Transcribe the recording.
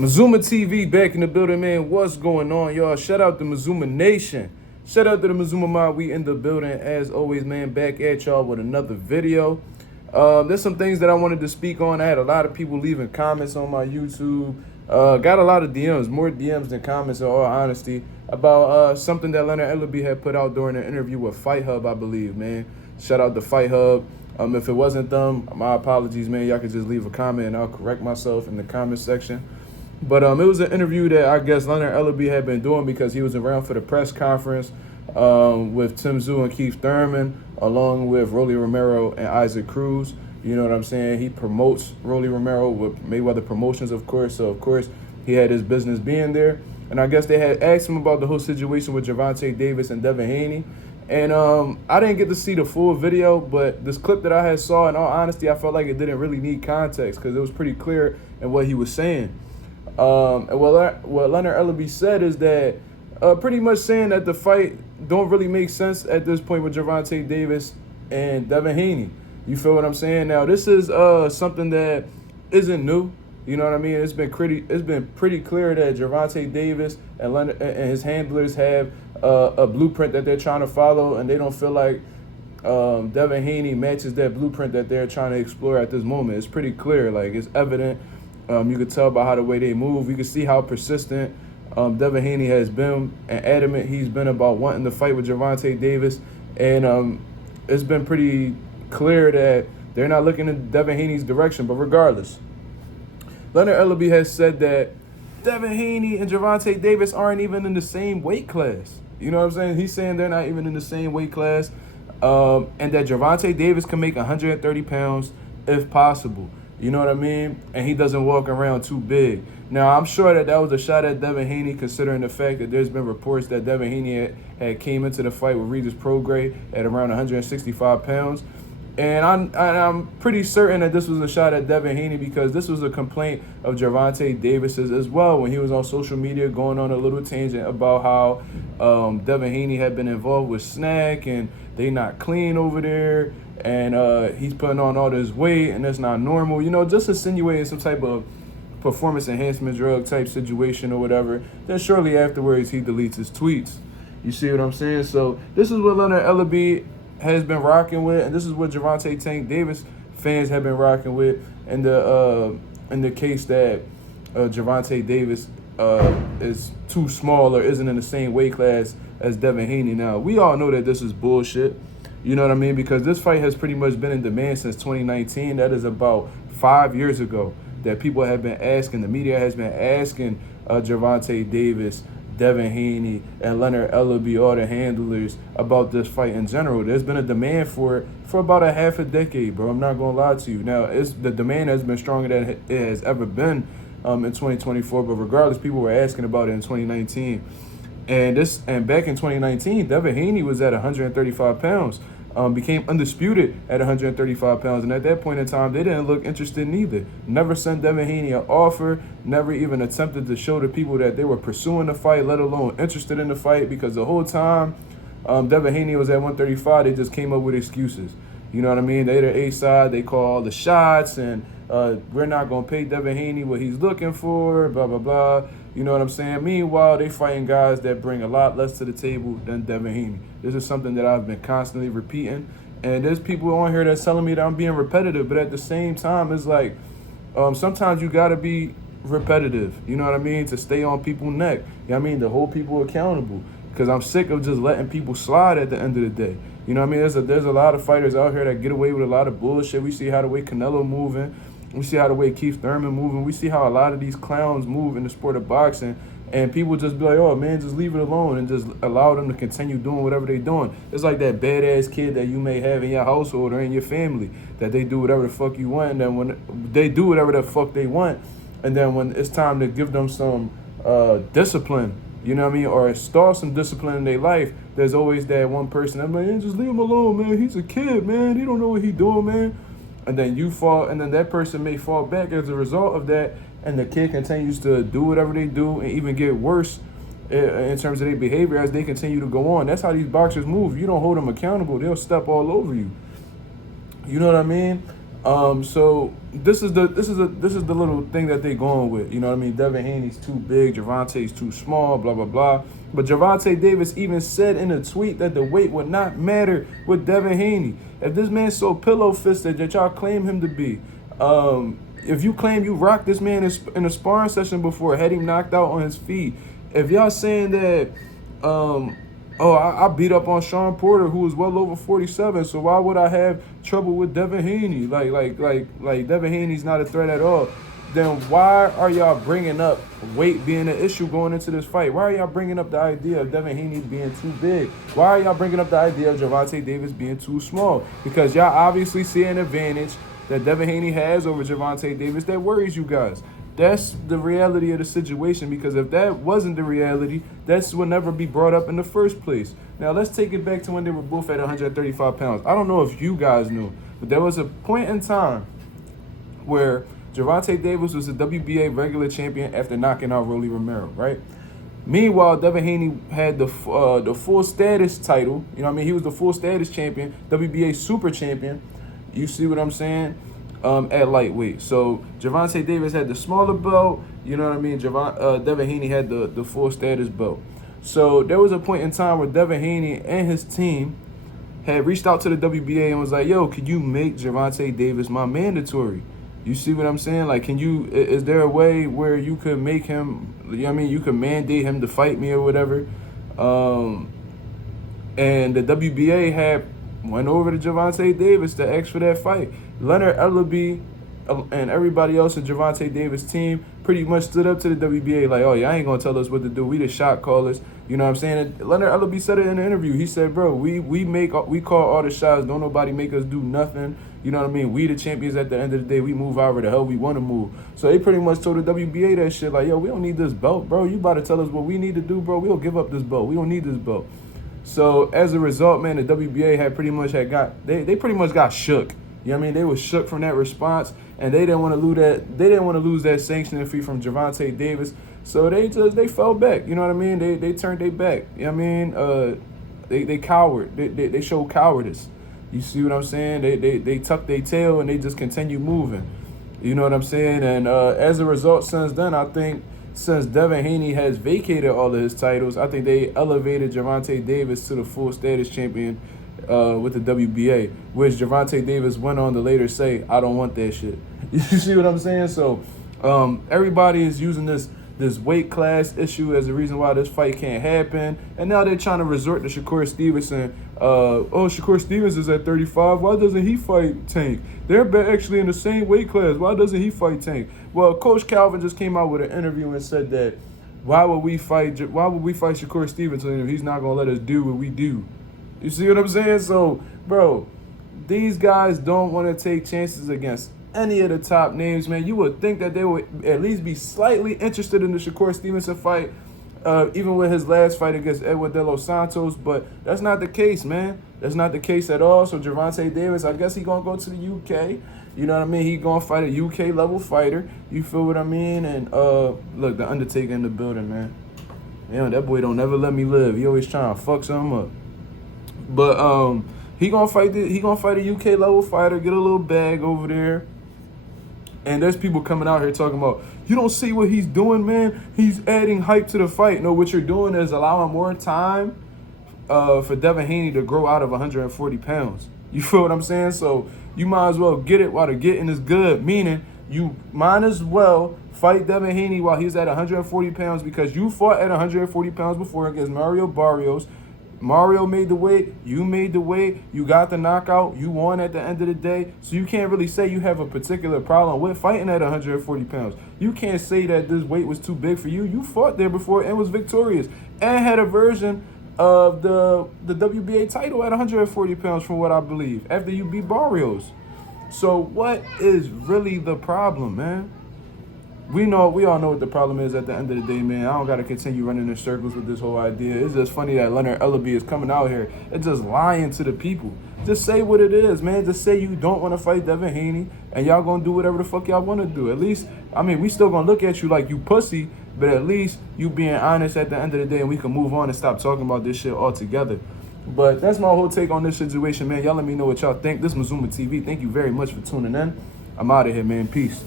Mazuma TV back in the building, man. What's going on, y'all? Shout out to Mazuma Nation. Shout out to the Mazuma Mob. We in the building as always, man. Back at y'all with another video. There's some things that I wanted to speak on. I had a lot of people leaving comments on my YouTube. Got a lot of DMs, more DMs than comments in all honesty, about something that Leonard Ellerbe had put out during an interview with Fight Hub, I believe, man. Shout out to Fight Hub. If it wasn't them, my apologies, man. Y'all could just leave a comment and I'll correct myself in the comment section. But it was an interview that I guess Leonard Ellerbe had been doing because he was around for the press conference with Tim Tszyu and Keith Thurman, along with Rolly Romero and Isaac Cruz. You know what I'm saying? He promotes Rolly Romero with Mayweather Promotions, of course. So, of course, he had his business being there. And I guess they had asked him about the whole situation with Gervonta Davis and Devin Haney. And I didn't get to see the full video, but this clip that I had saw, in all honesty, I felt like it didn't really need context because it was pretty clear in what he was saying. And what Leonard Ellerbe said is that pretty much saying that the fight don't really make sense at this point with Gervonta Davis and Devin Haney. You feel what I'm saying? Now, this is something that isn't new. You know what I mean? It's been pretty clear that Gervonta Davis and Leonard and his handlers have a blueprint that they're trying to follow, and they don't feel like Devin Haney matches that blueprint that they're trying to explore at this moment. It's pretty clear. Like, it's evident. You could tell by how the way they move. You can see how persistent Devin Haney has been and adamant he's been about wanting to fight with Gervonta Davis. And it's been pretty clear that they're not looking in Devin Haney's direction. But regardless, Leonard Ellerbe has said that Devin Haney and Gervonta Davis aren't even in the same weight class. You know what I'm saying? He's saying they're not even in the same weight class. And that Gervonta Davis can make 130 pounds if possible. You know what I mean? And he doesn't walk around too big. Now, I'm sure that was a shot at Devin Haney, considering the fact that there's been reports that Devin Haney had came into the fight with Regis Prograis at around 165 pounds. And I'm pretty certain that this was a shot at Devin Haney because this was a complaint of Gervonta Davis's as well when he was on social media going on a little tangent about how Devin Haney had been involved with Snack and they not clean over there. And he's putting on all this weight, and that's not normal. You know, just insinuating some type of performance enhancement drug type situation or whatever. Then shortly afterwards, he deletes his tweets. You see what I'm saying? So this is what Leonard Ellerbe has been rocking with, and this is what Gervonta Tank Davis fans have been rocking with in the case that Gervonta Davis is too small or isn't in the same weight class as Devin Haney. Now, we all know that this is bullshit. You know what I mean? Because this fight has pretty much been in demand since 2019. That is about 5 years ago that people have been asking, the media has been asking Gervonta Davis, Devin Haney, and Leonard Ellerbe, all the handlers, about this fight in general. There's been a demand for it for about a half a decade, bro. I'm not going to lie to you. Now, the demand has been stronger than it has ever been in 2024, but regardless, people were asking about it in 2019. And back in 2019, Devin Haney was at 135 pounds, became undisputed at 135 pounds. And at that point in time, they didn't look interested neither. Never sent Devin Haney an offer, never even attempted to show the people that they were pursuing the fight, let alone interested in the fight, because the whole time Devin Haney was at 135, they just came up with excuses. You know what I mean? They're the A side, they call all the shots, and we're not going to pay Devin Haney what he's looking for, blah, blah, blah. You know what I'm saying? Meanwhile, they fighting guys that bring a lot less to the table than Devin Haney. This is something that I've been constantly repeating. And there's people on here that's telling me that I'm being repetitive. But at the same time, it's like sometimes you got to be repetitive. You know what I mean? To stay on people's neck. You know what I mean? To hold people accountable. Because I'm sick of just letting people slide at the end of the day. You know what I mean? There's a lot of fighters out here that get away with a lot of bullshit. We see how the way Canelo moving. We see how the way Keith Thurman moving. We see how a lot of these clowns move in the sport of boxing. And people just be like, oh, man, just leave it alone and just allow them to continue doing whatever they're doing. It's like that badass kid that you may have in your household or in your family, that they do whatever the fuck you want. And then when they do whatever the fuck they want, and then when it's time to give them some discipline, you know what I mean, or install some discipline in their life, there's always that one person that's like, man, just leave him alone, man. He's a kid, man. He don't know what he's doing, man. And then you fall, and then that person may fall back as a result of that, and the kid continues to do whatever they do and even get worse in terms of their behavior as they continue to go on. That's how these boxers move. You don't hold them accountable, they'll step all over you. You know what I mean? So this is the little thing that they going with. You know what I mean? Devin Haney's too big, Gervonta's too small, blah blah blah. But Gervonta Davis even said in a tweet that the weight would not matter with Devin Haney. If this man's so pillow fisted that y'all claim him to be, if you claim you rocked this man in a sparring session before, had him knocked out on his feet, if y'all saying that, I beat up on Sean Porter, who was well over 47, so why would I have trouble with Devin Haney? Like Devin Haney's not a threat at all. Then why are y'all bringing up weight being an issue going into this fight? Why are y'all bringing up the idea of Devin Haney being too big? Why are y'all bringing up the idea of Gervonta Davis being too small? Because y'all obviously see an advantage that Devin Haney has over Gervonta Davis that worries you guys. That's the reality of the situation, because if that wasn't the reality, that would never be brought up in the first place. Now, let's take it back to when they were both at 135 pounds. I don't know if you guys knew, but there was a point in time where Gervonta Davis was the WBA regular champion after knocking out Rolly Romero, right? Meanwhile, Devin Haney had the full status title. You know what I mean? He was the full status champion, WBA super champion. You see what I'm saying? At lightweight. So Gervonta Davis had the smaller belt, you know what I mean? Devin Haney had the full status belt. So there was a point in time where Devin Haney and his team had reached out to the WBA and was like, yo, could you make Gervonta Davis my mandatory? You see what I'm saying? Like, is there a way where you could make him, you know what I mean? You could mandate him to fight me or whatever. And the WBA had went over to Gervonta Davis to ask for that fight. Leonard, Ellerbe, and everybody else in Gervonta Davis' team pretty much stood up to the WBA like, oh, y'all ain't going to tell us what to do. We the shot callers. You know what I'm saying? And Leonard Ellerbe said it in an interview. He said, bro, we call all the shots. Don't nobody make us do nothing. You know what I mean? We the champions at the end of the day. We move however the hell we want to move. So they pretty much told the WBA that shit like, yo, we don't need this belt, bro. You about to tell us what we need to do, bro. We'll give up this belt. We don't need this belt. So as a result, man, the WBA pretty much got shook. You know what I mean? They were shook from that response, and they didn't want to lose that. They didn't want to lose that sanctioning fee from Gervonta Davis, so they fell back. You know what I mean? They turned their back. You know what I mean? They cowered. They showed cowardice. You see what I'm saying? They tucked their tail and they just continue moving. You know what I'm saying? And as a result, since then, I think since Devin Haney has vacated all of his titles, I think they elevated Gervonta Davis to the full status champion with the WBA, which Gervonta Davis went on to later say, I don't want that shit. You see what I'm saying? So everybody is using this weight class issue as a reason why this fight can't happen. And now they're trying to resort to Shakur Stevenson. Shakur Stevens is at 35. Why doesn't he fight Tank? They're actually in the same weight class. Why doesn't he fight Tank? Well, Coach Calvin just came out with an interview and said that why would we fight Shakur Stevenson if he's not going to let us do what we do? You see what I'm saying? So, bro, these guys don't want to take chances against any of the top names, man. You would think that they would at least be slightly interested in the Shakur Stevenson fight, even with his last fight against Edward De Los Santos, but that's not the case, man. That's not the case at all. So Gervonta Davis, I guess he's going to go to the UK. You know what I mean? He's going to fight a UK level fighter. You feel what I mean? And look, the Undertaker in the building, man. You know, that boy don't never let me live. He always trying to fuck something up. But he gonna fight a UK level fighter, get a little bag over there. And there's people coming out here talking about, you don't see what he's doing, man. He's adding hype to the fight. No, what you're doing is allowing more time for Devin Haney to grow out of 140 pounds. You feel what I'm saying? So you might as well get it while the getting is good. Meaning you might as well fight Devin Haney while he's at 140 pounds, because you fought at 140 pounds before against Mario Barrios. Mario made the weight, you made the weight, you got the knockout, you won at the end of the day. So you can't really say you have a particular problem with fighting at 140 pounds. You can't say that this weight was too big for you. You fought there before and was victorious and had a version of the WBA title at 140 pounds from what I believe, after you beat Barrios. So what is really the problem, man? We all know what the problem is at the end of the day, man. I don't got to continue running in circles with this whole idea. It's just funny that Leonard Ellerbe is coming out here and just lying to the people. Just say what it is, man. Just say you don't want to fight Devin Haney and y'all going to do whatever the fuck y'all want to do. At least, I mean, we still going to look at you like you pussy, but at least you being honest at the end of the day, and we can move on and stop talking about this shit altogether. But that's my whole take on this situation, man. Y'all let me know what y'all think. This Mazuma TV. Thank you very much for tuning in. I'm out of here, man. Peace.